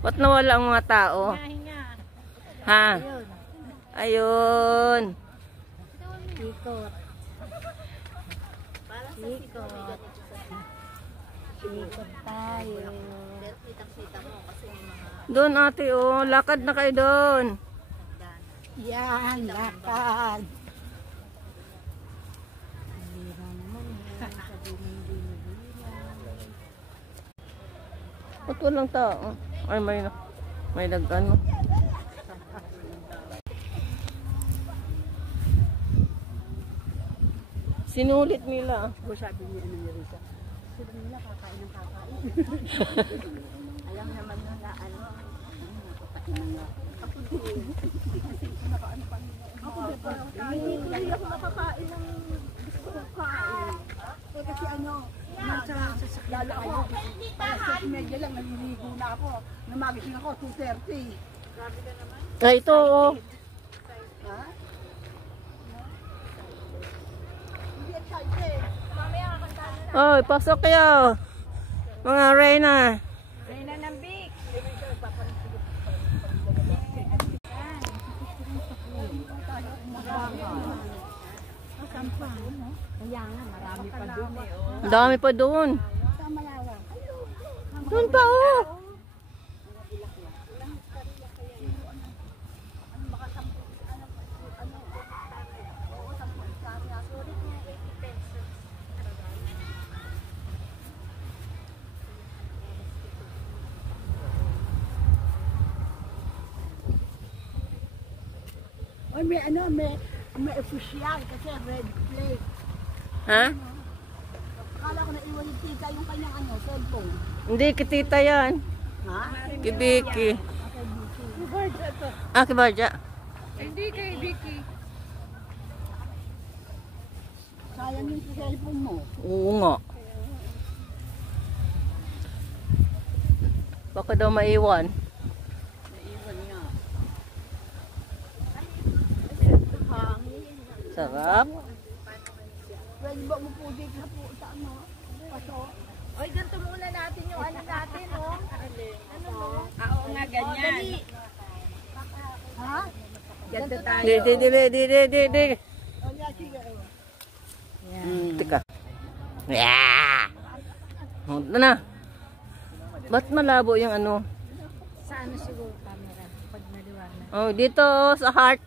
Ba't nawala ang mga tao? Hinga. Ha? Ayun. Ikot. Ikot. Ikot tayo. Doon ate oh, lakad na kayo doon. Yan, lakad. Ba't walang tao? Ay may nag-ano. Sinulit nila. O sabi niya ano niya Risa. Sabi nila kakain ng kakain. Alam naman nung na ano. Kakain na nga. Ako din. Nakaano pa nila. Ako din ako makakain ng gusto kong kain. Kasi ano, nasa lalo ako. Para 6:30 lang, naliligo na ako. Namagising ako, 2:30. Grabe ka naman. Ay ito oh. Ha? Hindi excited. Mamaya kakantahan na. Oy, pasok kayo. Mga Reyna. Reyna ng Big. Kaya nga, marami pa doon eh. Ang dami pa doon. Sa Malawa. Doon pa oh. Oy, may ano, may official kasi red plate. Ha? Akala ko na iwan ni tita yung kanyang ano, cellphone. Hindi, kitita yan. Ha? Kibiki. Okay, Vicky. Ah, kibarja. Hindi kay Vicky. Sayang yung cellphone mo. Oo nga. Baka daw maiwan. Naiwan nga. Sarap. Pwede ba mo po dito na po sa ano? Paso? Oy, ganito muna natin yung ano natin, oh. Ano mo? Oo nga, ganyan. Ha? Ganito tayo. Di. O yan, sige. Tika. Yeah! Ito na. Ba't malabo yung ano? Sa ano siguro camera? Pag naliwanag. Oh, dito oh, sa heart.